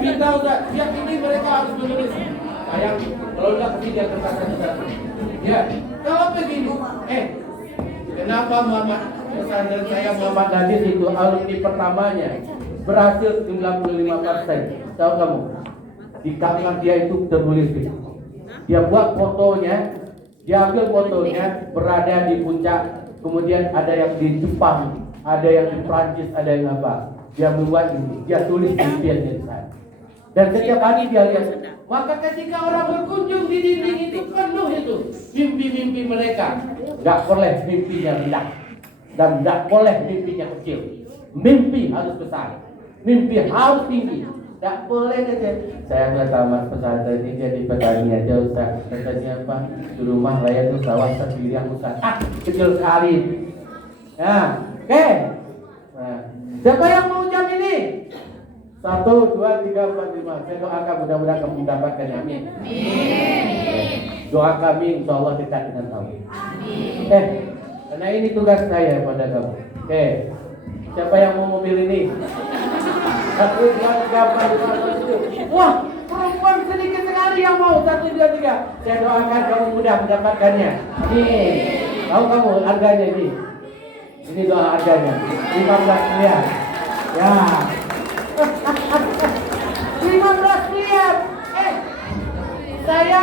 minta Ustaz, tiap ini mereka harus menulis. Sayang, kalau enggak kasih dia kertas Ustaz. Ya, kalau begini, kenapa Muhammad pesantren saya Muhammad Nadis itu alumni pertamanya berhasil 95%. Tahu kamu? Di kamar dia itu tertulis gitu. Dia buat fotonya, dia ambil fotonya berada di puncak, kemudian ada yang di Jepang, ada yang di Prancis, ada yang apa. Dia membuat ini, dia tulis impiannya di sana. Dan setiap hari dia lihat. Maka ketika orang berkunjung di dinding itu penuh itu mimpi-mimpi mereka. Tidak boleh mimpinya rendah dan tidak boleh mimpinya kecil. Mimpi harus besar, mimpi harus tinggi. Tidak boleh saja. Saya nggak tahu mas pesantren ini jadi petani aja Ustaz. Katanya apa? Di rumah saya tuh sawah sendiri yang Ustaz. Kecil sekali. Ya, oke. Nah, siapa yang mau ucap ini? 1, 2, 3, 4, 5. Saya doakan mudah-mudahan kamu mendapatkan amin. Doa kami insya Allah dekat dengan kamu. Karena ini tugas saya pada kamu. Siapa yang mau mobil ini? 1, 2, 3, 4, 5, 6, 7. Wah, perempuan sedikit sekali yang mau. 1, 2, 3. Saya doakan kamu mudah mendapatkannya. Amin. Tahu kamu harganya ini? Ini doa harganya 15 miliar. Ya. 15 miliar. Saya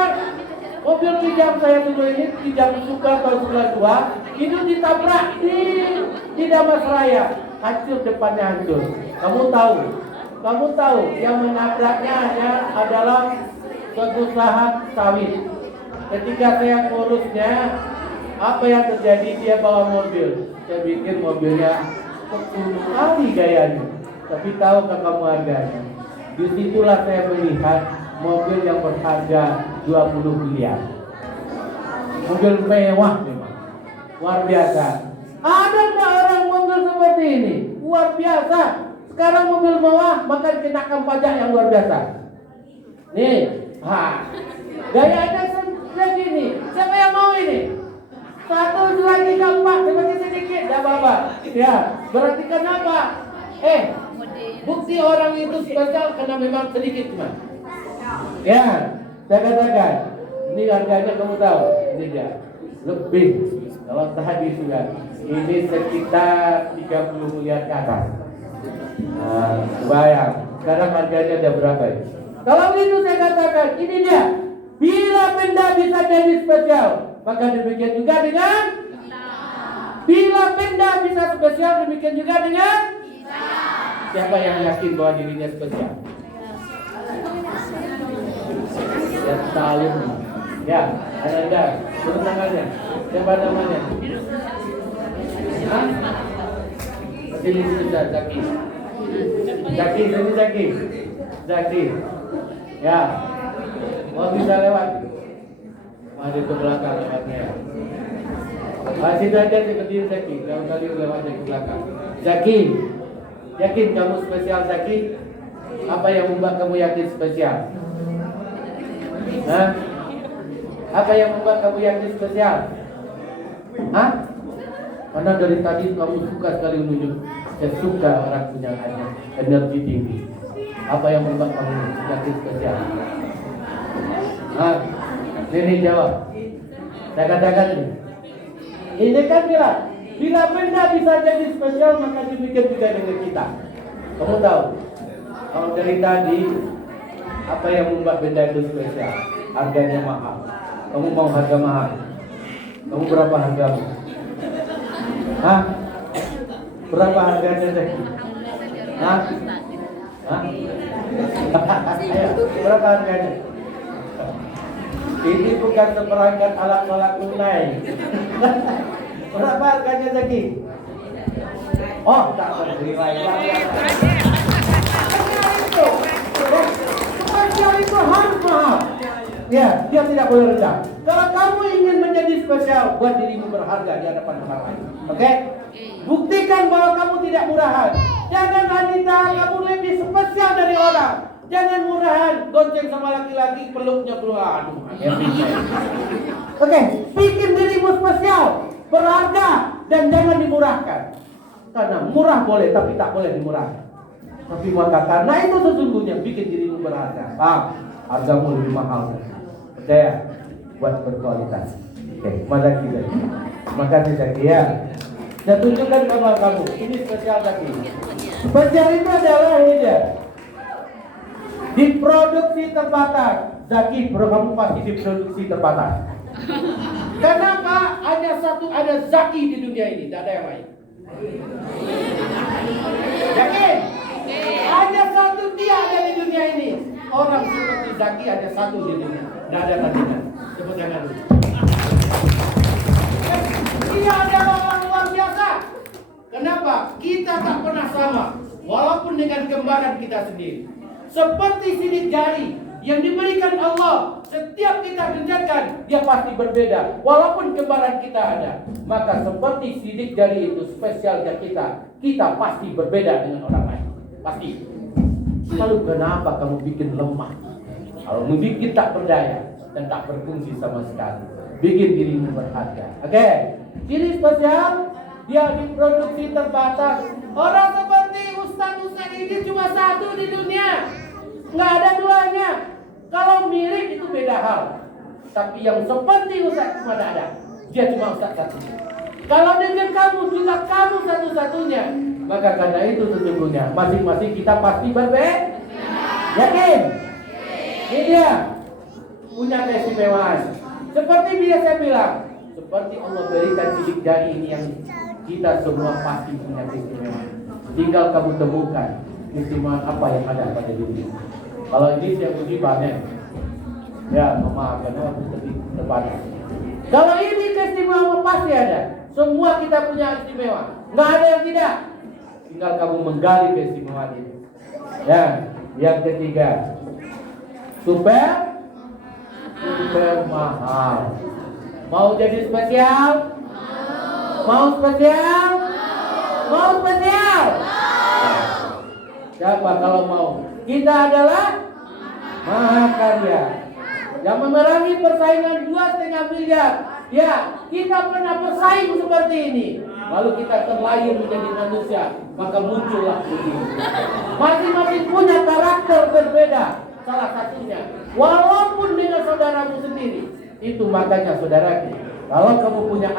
mobil pinjam saya dulu ini pinjam suka tahun 92 itu ditabrak di Damas Raya, hancur depannya hancur. Kamu tahu yang menabraknya adalah pengusaha sawit. Ketika saya ngurusnya, apa yang terjadi? Dia bawa mobil. Saya bikin mobilnya 10 kali gayanya. Tapi tahukah kamu harganya? Disitulah saya melihat mobil yang berharga 20 miliar. Mobil mewah memang. Luar biasa. Ada nggak orang mobil seperti ini? Luar biasa. Sekarang mobil mewah maka dikenakan pajak yang luar biasa. Nih, gayanya segini. Siapa yang mau ini? 1, 2, 3, 4. Semakin sedikit, tidak apa-apa. Ya, berarti kenapa? Bukti orang itu spesial karena memang sedikit cuma. Ya, saya katakan, ini harganya kamu tahu, ini dia lebih. Kalau tadi sudah, ini sekitar 30 miliar ke atas. Nah, bayang. Sekarang harganya ada berapa ya? Kalau itu saya katakan, ini dia. Bila benda bisa jadi spesial, maka demikian juga dengan bila benda bisa spesial, demikian juga dengan siapa yang yakin bahwa dirinya spesial? Ya, salim. Ya, ada. Turun tangannya. Siapa namanya? Sini Zaki. Zaki. Ya. Mau bisa lewat? Mari ke belakang lewatnya. Masih aja seperti Zaki. Jangan kali lewat dari belakang. Zaki. Yakin kamu spesial Zaki? Apa yang membuat kamu yakin spesial? Apa yang membuat kamu yakin spesial? Karena dari tadi kamu suka sekali menunjuk. Saya suka orang punya energi tinggi. Apa yang membuat kamu yakin spesial? Ini jawab. Saya katakan ini kan bila benda bisa jadi spesial maka demikian juga dengan kita. Kamu tahu? Kalau dari tadi apa yang membuat benda itu spesial? Harganya mahal. Kamu mau harga mahal? Kamu berapa hargamu? Berapa harganya deh? Berapa harganya? Ini bukan seperangkat alat-alat tunai. Berapa harganya Zaki? Tak bernilai. Spesial itu harus mahal. Ya, dia tidak boleh rendah. Kalau kamu ingin menjadi spesial, buat dirimu berharga di hadapan orang lain. Oke? Buktikan bahwa kamu tidak murahan. Jangan wanita, kamu lebih spesial dari orang. Jangan murahan, gonceng sama laki-laki, peluknya keluar. Oke, bikin dirimu spesial, berharga, dan jangan dimurahkan. Karena murah boleh, tapi tak boleh dimurahkan. Tapi maka karena itu sesungguhnya bikin dirimu berharga. Hargamu lebih mahal. Percaya, buat berkualitas. Oke, mana kita? Makasih Zaki ya. Saya tunjukkan kepada kamu. Ini spesial Zaki. Spesial itu adalah ini dia. Diproduksi terbatas. Zaki, kamu pasti diproduksi terbatas. Kenapa? Ada Zaki di dunia ini, tidak ada yang lain. Yakin? Hanya satu dia ada di dunia ini. Orang seperti Zaki ada satu di dunia. Tidak ada tandingan. Sebut jangan dulu. Dia adalah orang luar biasa. Kenapa? Kita tak pernah sama. Walaupun dengan kembaran kita sendiri. Seperti sidik jari yang diberikan Allah. Setiap kita kerjakan, dia pasti berbeda. Walaupun kembaran kita ada. Maka seperti sidik jari itu spesialnya kita pasti berbeda dengan orang lain. Pasti. Lalu kenapa kamu bikin lemah? Kalau bikin tak berdaya dan tak berfungsi sama sekali. Bikin dirimu berharga. Oke. Ciri spesial, dia diproduksi terbatas. Orang seperti Ustaz ini cuma satu di dunia. Nggak ada duanya. Kalau mirip itu beda hal. Tapi yang seperti Ustaz cuma ada. Dia cuma Ustaz satu. Kalau dengan kamu juga kamu satu-satunya. Maka karena itu sesungguhnya masing-masing kita pasti berbeda. Yakin? Ini dia punya keistimewaan. Seperti biasa saya bilang, seperti Allah berikan sidik jari ini yang kita semua pasti punya keistimewaan. Tinggal kamu temukan keistimewaan apa yang ada pada diri. Kalau ini saya puji banyak. Ya, memaafkan aku terbatas. Kalau ini keistimewaan pasti ada. Semua kita punya istimewa. Nggak ada yang tidak. Tinggal kamu menggali keistimewaan itu. Ya, yang ketiga, super mahal. Mau jadi spesial? Mau spesial? Mau spesial? Siapa kalau mau? Kita adalah mahakarya yang memerangi persaingan 2,5 miliar. Ya, kita pernah bersaing seperti ini. Lalu kita terlahir menjadi manusia, maka muncullah begini. Masing-masing punya karakter berbeda. Salah satunya, walaupun dengan saudaramu sendiri, itu makanya saudaraku. Kalau kamu punya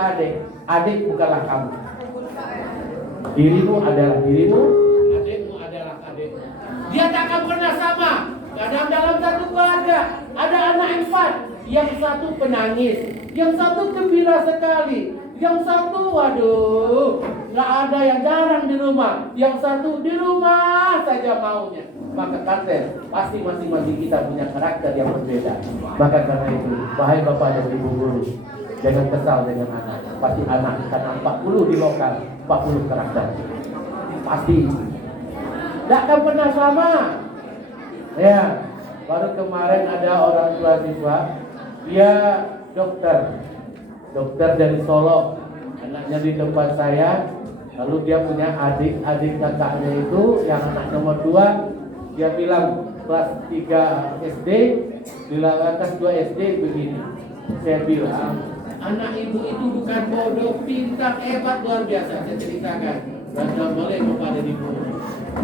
adik bukanlah kamu. Dirimu adalah dirimu, adikmu adalah adikmu. Dia tak akan pernah sama. Kadang dalam satu keluarga ada anak 4, yang satu penangis, yang satu gembira sekali, yang satu waduh nggak ada, yang jarang di rumah, yang satu di rumah saja maunya. Maka karakter pasti masing-masing kita punya karakter yang berbeda. Maka karena itu, wahai bapak dan ibu guru, jangan kesal dengan anak. Pasti anak karena 40 di lokal, 40 karakter. Pasti. Tidak akan pernah sama. Ya, baru kemarin ada orang tua siswa, dia dokter dari Solo, anaknya di tempat saya. Lalu dia punya adik kakaknya itu yang anak nomor 2. Dia bilang kelas 3 SD, bilang kelas 2 SD begini. Saya bilang, anak ibu itu bukan bodoh, pintar, hebat, luar biasa. Saya ceritakan. Dan boleh kepada ibu.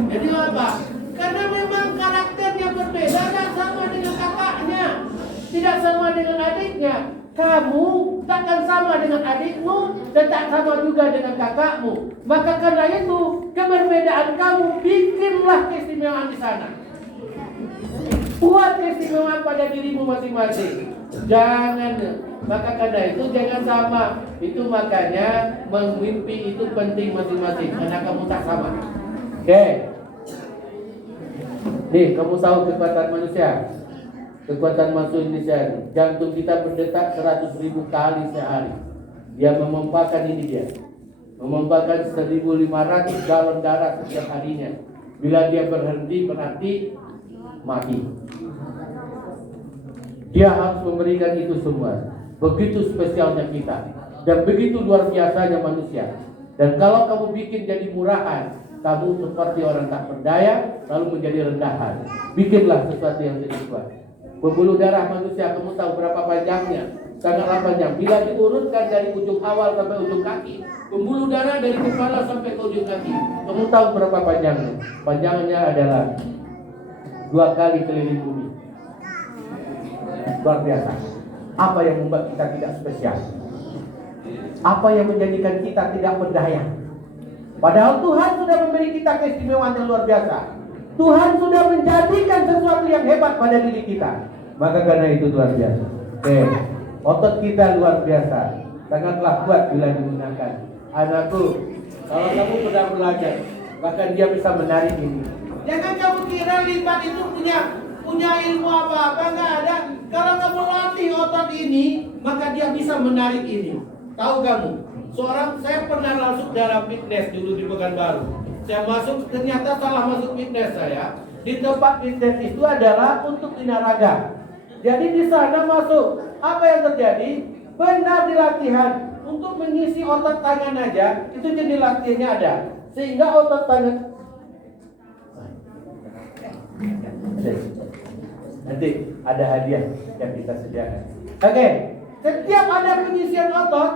Jadi apa? Karena memang karakternya berbeda, tidak sama dengan kakaknya, tidak sama dengan adiknya. Kamu takkan sama dengan adikmu dan tak sama juga dengan kakakmu. Maka karena itu keberbedaan kamu bikinlah keistimewaan di sana. Buat keistimewaan pada dirimu masing-masing. Jangan. Maka karena itu jangan sama. Itu makanya memimpi itu penting masing-masing. Karena kamu tak sama. Oke. Nih, kamu tahu kekuatan manusia. Kekuatan masuk Indonesia, jantung kita berdetak 100.000 kali sehari. Dia memompakan ini dia, memompakan 1.500 galon darah setiap harinya. Bila dia berhenti berarti mati. Dia harus memberikan itu semua. Begitu spesialnya kita dan begitu luar biasanya manusia. Dan kalau kamu bikin jadi murahan, kamu seperti orang tak berdaya lalu menjadi rendahan. Bikinlah sesuatu yang lebih kuat. Pembuluh darah manusia, kamu tahu berapa panjangnya? sangatlah panjang. Bila diurutkan dari ujung awal sampai ujung kaki, pembuluh darah dari kepala sampai ke ujung kaki, kamu tahu berapa panjangnya? Panjangnya adalah 2 kali keliling bumi. Luar biasa. Apa yang membuat kita tidak spesial? Apa yang menjadikan kita tidak berdaya? Padahal Tuhan sudah memberi kita keistimewaan yang luar biasa. Tuhan sudah menjadikan sesuatu yang hebat pada diri kita. Maka karena itu luar biasa. Otot kita luar biasa, sangatlah kuat bila digunakan. Anakku, kalau kamu sudah belajar, bahkan dia bisa menarik ini. Jangan kamu kira lipat itu punya ilmu apa-apa, nggak ada. Kalau kamu latih otot ini, maka dia bisa menarik ini. Tahu kamu, saya pernah masuk dalam fitness dulu di Pekanbaru. Saya masuk, ternyata salah masuk fitness saya. Di tempat fitness itu adalah untuk binaraga. Jadi di sana masuk, apa yang terjadi? Benar di latihan untuk mengisi otot tangan aja, itu jadi latihannya ada. Sehingga otot tangan nanti ada hadiah yang kita sediakan. Oke, setiap ada pengisian otot,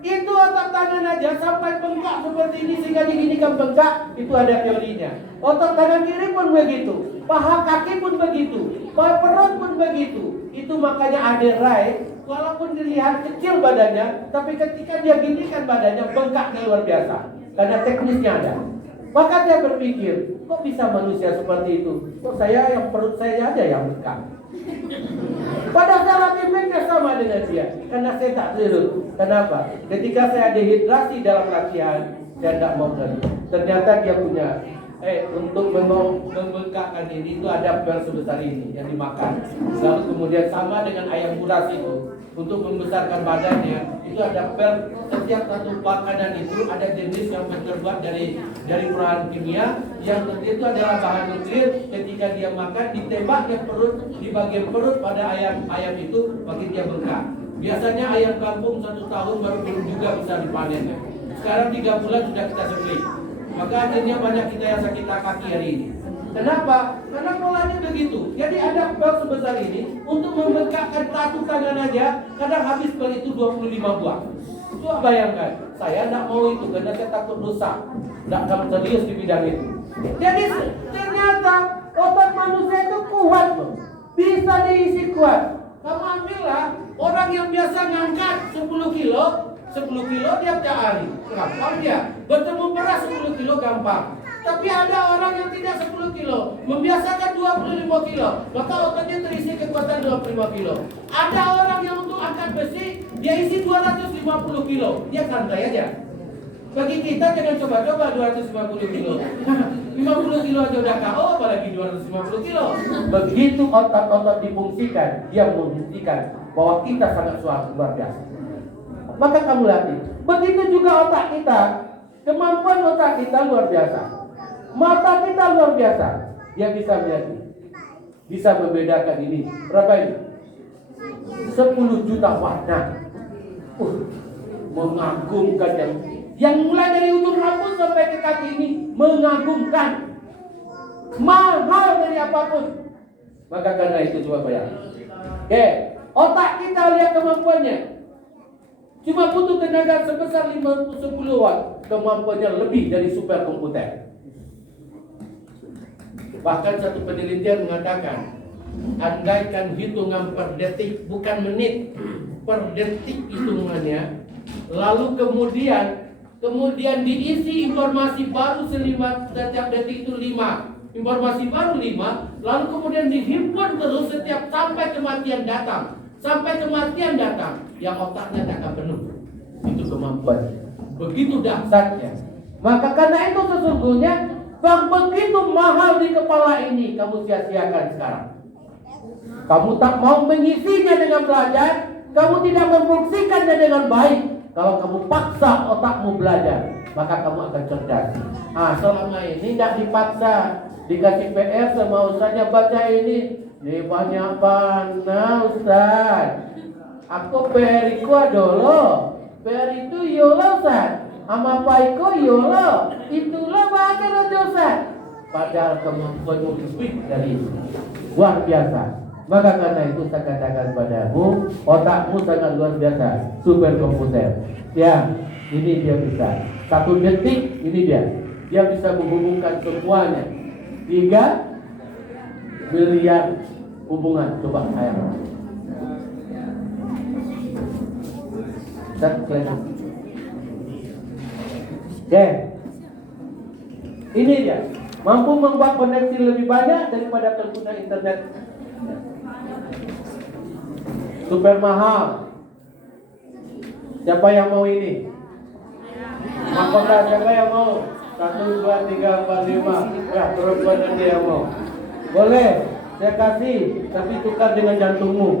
itu otot tangan aja sampai bengkak seperti ini sehingga diginikan bengkak, itu ada teorinya. Otot tangan kiri pun begitu, paha kaki pun begitu, perut pun begitu. Itu makanya ada Rai, walaupun dilihat kecil badannya, tapi ketika dia ginikan badannya bengkaknya luar biasa, karena teknisnya ada. Maka dia berpikir, kok bisa manusia seperti itu? Kok saya yang perut saya aja yang bengkak? Pada saat fitness sama dengan dia, karena saya tak tidur. Kenapa? Ketika saya dehidrasi dalam latihan, saya tidak mau lagi. Ternyata dia punya untuk membengkakkan ini itu ada pel sebesar ini yang dimakan. Lalu kemudian sama dengan ayam uras itu, untuk membesarkan badannya itu ada pel. Setiap satu makanan itu ada jenis yang terbuat dari bahan kimia yang itu adalah bahan nuklir. Ketika dia makan ditembaknya perut, di bagian perut pada ayam itu makin dia bengkak. Biasanya ayam kampung 1 tahun baru juga bisa dipanennya. Sekarang 3 bulan sudah kita sembelih. Maka akhirnya banyak kita yang sakit kaki hari ini. Kenapa? Karena polanya begitu. Jadi ada pel sebesar ini untuk membengkakkan satu tangan aja, kadang habis pel itu 25 buah. Coba bayangkan, saya tidak mau itu karena saya takut dosa. Tidak akan serius di bidang itu. Jadi ternyata otot manusia itu kuat loh. Bisa diisi kuat. Kamu ambillah orang yang biasa ngangkat 10 kilo tiap hari. Gampang dia. Bertemu beras 10 kilo gampang. Tapi ada orang yang tidak 10 kilo, membiasakan 25 kilo, maka ototnya terisi kekuatan 25 kilo. Ada orang yang untuk angkat besi, dia isi 250 kilo, dia santai aja. Bagi kita jangan coba-coba 250 kilo. 50 kilo aja udah KO, apalagi 250 kilo. Begitu otot-otot difungsikan, dia membuktikan bahwa kita sangat luar biasa. Maka kamu latih. Begitu juga otak kita, kemampuan otak kita luar biasa. Mata kita luar biasa. Dia bisa melihat, bisa membedakan ini. Berapa ini? 10 juta warna. Mengagumkan yang mulai dari ujung rambut sampai ke kaki ini mengagumkan. Mahal dari apapun. Maka karena itu coba bayar. Oke, otak kita lihat kemampuannya. Cuma butuh tenaga sebesar 10 watt. Kemampuannya lebih dari superkomputer. Bahkan satu penelitian mengatakan, andaikan hitungan per detik, bukan menit, per detik hitungannya, lalu kemudian diisi informasi baru setiap detik itu 5. Informasi baru 5, lalu kemudian dihimpun terus setiap sampai kematian datang. Sampai kematian datang, yang otaknya tak akan penuh. Itu kemampuan. Begitu dahsyatnya. Maka karena itu sesungguhnya yang begitu mahal di kepala ini kamu sia-siakan sekarang. Kamu tak mau mengisinya dengan belajar, kamu tidak memfungsikannya dengan baik. Kalau kamu paksa otakmu belajar, maka kamu akan cerdas. Selama ini tidak dipaksa, dikasih PR semau saja baca ini. Ini banyak mana Ustaz? Aku PR ku dulu. PR itu yola Ustaz. Ama paiko yola. Itulah bahasa Ustaz. Padahal kemampuanmu lebih dari itu. Luar biasa. Maka karena itu saya katakan padamu, otakmu sangat luar biasa, super komputer. Ya, ini dia bisa. 1 detik ini dia bisa menghubungkan semuanya. 3 miliar hubungan. Coba saya. Oke. Ini dia. Mampu membuat koneksi lebih banyak daripada pengguna internet. Super mahal. Siapa yang mau ini? Mahkota siapa yang mau? 1, 2, 3, 4, 5. Ya, perempuan nanti yang mau. Boleh, saya kasih, tapi tukar dengan jantungmu.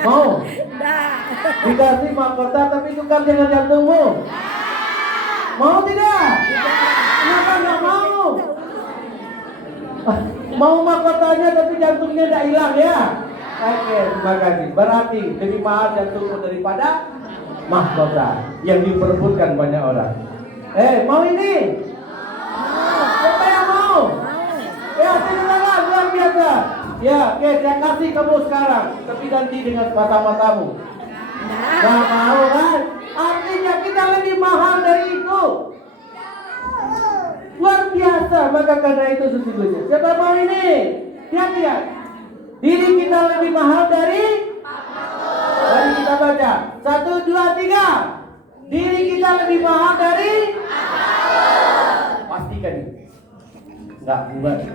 Mau? Dikasih mahkota tapi tukar dengan jantungmu. Mau tidak? Kenapa nggak mau? Mau mahkotanya tapi jantungnya tidak hilang ya? Oke, terima kasih. Berarti lebih mahal jantungmu daripada mahkota yang diperebutkan banyak orang. Mau ini? Siapa yang mau? Ya, sini tangan, luar biasa. Ya, oke, saya kasih kamu sekarang, tapi ganti dengan mata-matamu. Gak mau kan? Artinya kita lebih mahal dari itu. Luar biasa, maka karena itu sesungguhnya. Siapa mau ini? Lihat. Diri kita lebih mahal dari? Mari kita baca. 1, 2, 3. Diri kita lebih mahal dari? Pastikan ini.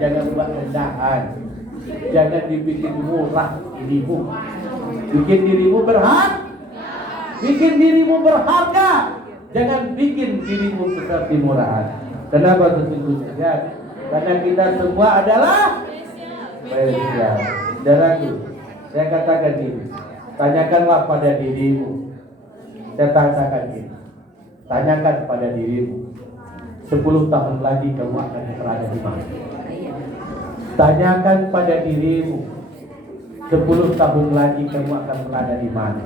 Jangan buat rendahan. Jangan dibikin murah dirimu. Bikin dirimu berharga. Bikin dirimu berharga. Jangan bikin dirimu seperti murahan. Kenapa sesungguhnya? Karena kita semua adalah spesial. Saudaraku, saya katakan ini. Tanyakanlah pada dirimu. Saya katakan ini. Tanyakan pada dirimu. 10 tahun lagi kamu akan berada di mana? Tanyakan pada dirimu. 10 tahun lagi kamu akan berada di mana?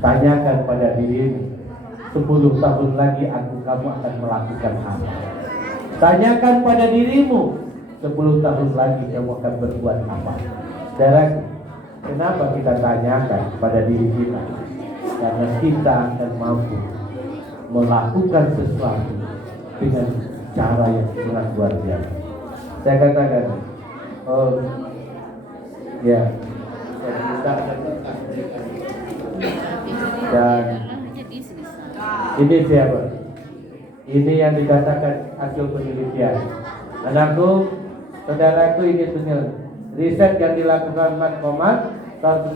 Tanyakan pada dirimu. 10 tahun lagi kamu akan melakukan apa? Tanyakan pada dirimu. 10 tahun lagi kamu akan berbuat apa? Saudaraku, kenapa kita tanyakan pada diri kita? Karena kita akan mampu melakukan sesuatu dengan cara yang sangat luar biasa. Saya katakan, dan ini siapa? Ini yang dikatakan hasil penelitian. Anakku, saudaraku, ini hasil riset yang dilakukan Matt Comas tahun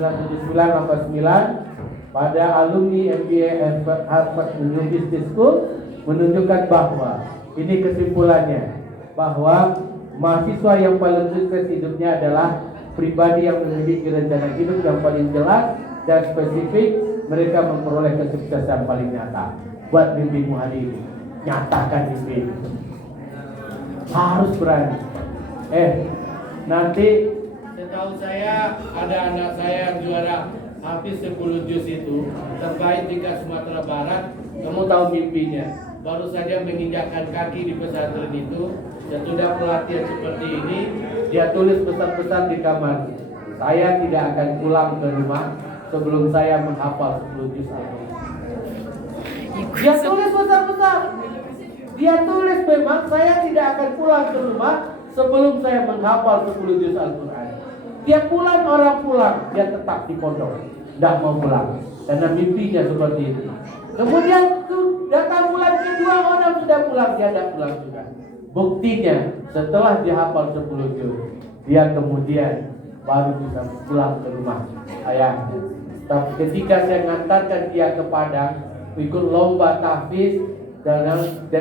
1979 pada alumni MBA Harvard Business School, menunjukkan bahwa ini kesimpulannya, bahwa mahasiswa yang paling sukses hidupnya adalah pribadi yang memiliki rencana hidup yang paling jelas dan spesifik. Mereka memperoleh kesuksesan paling nyata. Buat mimpimu hari ini, nyatakan mimpi. Harus berani. Nanti setahu saya ada anak saya yang juara hampir 10 juz itu, terbaik tingkat Sumatera Barat. Kamu tahu mimpinya? Baru saja menginjakkan kaki di pesantren itu, dan sudah pelatihan seperti ini. Dia tulis pesan-pesan di kamar. Saya tidak akan pulang ke rumah sebelum saya menghafal 10 juz Al-Quran. Dia tulis pesan-pesan. Dia tulis memang saya tidak akan pulang ke rumah sebelum saya menghafal 10 juz Al-Quran. Dia pulang, orang pulang, dia tetap di pondok, tidak mau pulang karena mimpinya seperti itu. Kemudian datang bulan kedua, orang sudah pulang, dia tidak pulang juga. Buktinya setelah dihafal 10 juz, dia kemudian baru bisa pulang ke rumah ayahnya. Tapi ketika saya mengantarkan dia ke Padang ikut lomba tahfiz dan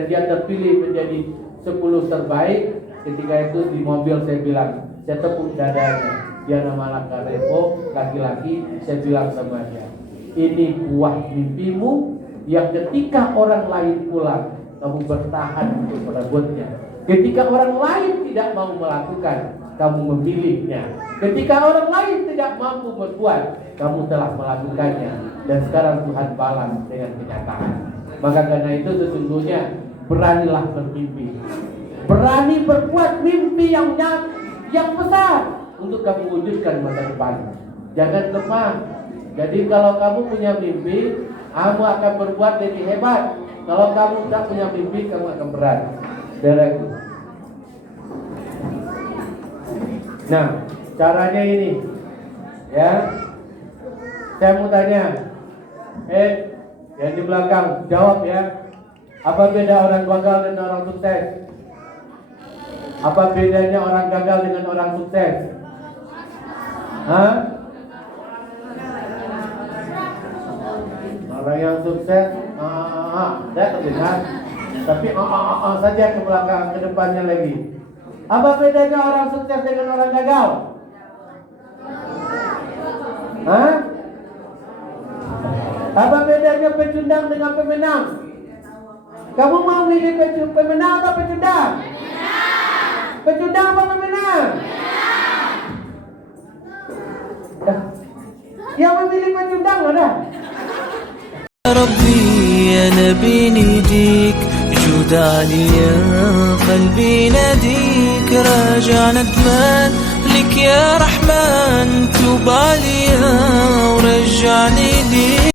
dia terpilih menjadi 10 terbaik, ketika itu di mobil saya bilang, saya tepuk dadanya. Dia nama Laka Repo, laki-laki. Saya bilang sama dia, ini buah mimpimu yang ketika orang lain pulang, kamu bertahan untuk merebutnya. Ketika orang lain tidak mau melakukan, kamu memilihnya. Ketika orang lain tidak mampu berbuat, kamu telah melakukannya. Dan sekarang Tuhan balas dengan kenyataan. Maka karena itu sesungguhnya beranilah bermimpi. Berani berbuat mimpi yang besar. untuk kamu wujudkan masa depan. Jangan lemah. Jadi kalau kamu punya mimpi, kamu akan berbuat lebih hebat. Kalau kamu tidak punya mimpi, kamu akan berat. Derek. Nah, caranya ini, ya. Saya mau tanya, yang di belakang jawab ya. Apa beda orang gagal dengan orang sukses? Apa bedanya orang gagal dengan orang sukses? Hah? Orang yang sukses, saya terdengar. Tapi saja ke belakang, ke depannya lagi. Apa bedanya orang sukses dengan orang gagal? Hah? Apa bedanya pecundang dengan pemenang? Kamu mau milih pemenang atau pecundang? Pecundang apa pemenang? Yang memilih pecundang ada? ربي يا نبي نديك جود عليا قلبي ناديك راجع ندمان لك يا رحمن